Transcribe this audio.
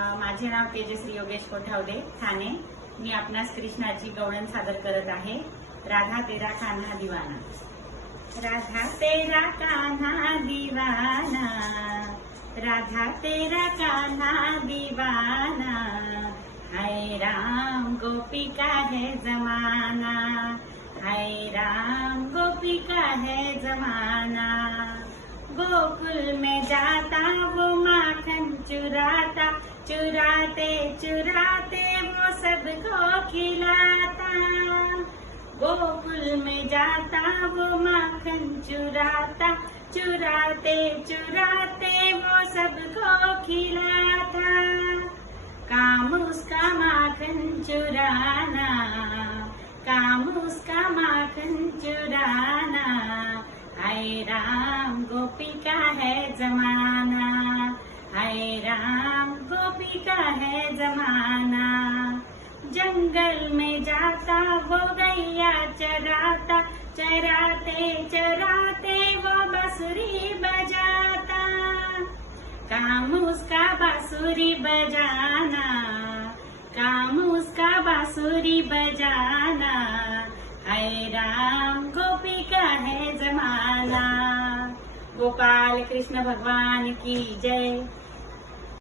माझे नाव तेजश्री योगेश कोठावदे, ठाणे। मी आपणास कृष्णाची गवळण सादर करत आहे। राधा तेरा कान्हा दीवाना। राधा तेरा कान्हा दीवाना, राधा तेरा कान्हा दीवाना, हाय राम गोपिका है जमाना, हाय राम गोपिका है जमाना। गोकुल में जाता वो माखन चुराता, चुराते चुराते वो सबको खिलाता। गोकुल में जाता वो माखन चुराता, चुराते चुराते वो सबको खिलाता। काम उसका माखन चुराना, काम उसका माखन चुराना, हाय राम गोपिका है जमाना, हाय राम गोपिका है जमाना। जंगल में जाता वो गैया चराता, चराते चराते वो बांसुरी बजाता। काम उसका बांसुरी बजाना, काम उसका बांसुरी बजाना, हाय राम गोपिका है जमाना। गोपाल कृष्ण भगवान की जय।